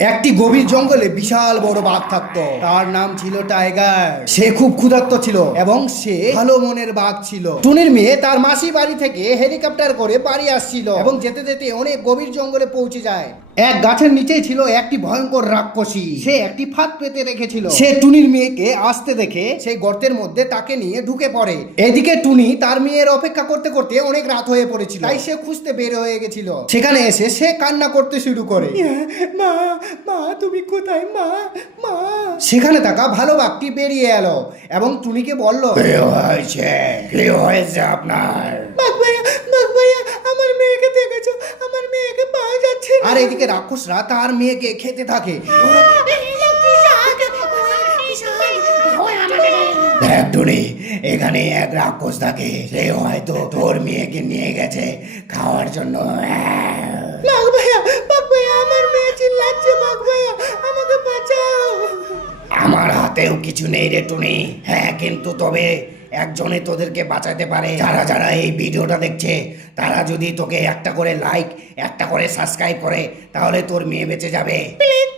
একটি গভীর জঙ্গলে বিশাল বড় বাঘ থাকতো। তার নাম ছিল টাইগার। সে খুব ক্ষুধার্ত ছিল এবং সে ভালো মনের বাঘ ছিল। টুনির মেয়ে তার মাসি বাড়ি থেকে হেলিকপ্টার করে বাড়ি আসছিল এবং যেতে যেতে অনেক গভীর জঙ্গলে পৌঁছে যায়। এক গাছের নিচেই ছিল একটি ভয়ঙ্কর রাক্ষসী। সে একটি ফাঁদ পেতে রেখেছিল। সে টুনির মেয়েকে আসতে দেখে সেই গর্তের মধ্যে তাকে নিয়ে ঢুকে পড়ে। এদিকে টুনি তার মেয়ের অপেক্ষা করতে করতে অনেক রাত হয়ে পড়েছিল, তাই সে খুঁজতে বের হয়ে গেছিল। সেখানে এসে সে কান্না করতে শুরু করে, মা মা তুমি কোথায় মা মা। সেখানে থাকা ভালো বাঘটি বেরিয়ে এলো এবং টুনিকে বলল, কি হয়েছে আপনার? বাঘ ভাইয়া আমার মেয়েকে দেখেছো, আমার মেয়েকে পাওয়া যাচ্ছে না। আর এদিকে রাক্ষসরা তার মেয়েকে খেতে থাকে। দেখ টুনি, এখানে এক রাক্ষস থাকে, সে হয়তো তোর মেয়েকে নিয়ে গেছে খাওয়ার জন্য। বাঘ ভাইয়া আমার মেয়ে চিল্লাচ্ছে, বাঘ ভাইয়া আমাকে বাঁচাও। আমার হাতেও কিছু নেই রে টুনি। হ্যাঁ, কিন্তু তবে একজনে তোদেরকে বাঁচাতে পারে। যারা যারা এই ভিডিওটা দেখছে তারা যদি তোকে একটা করে লাইক, একটা করে সাবস্ক্রাইব করে, তাহলে তোর মেয়ে বেঁচে যাবে। প্লিজ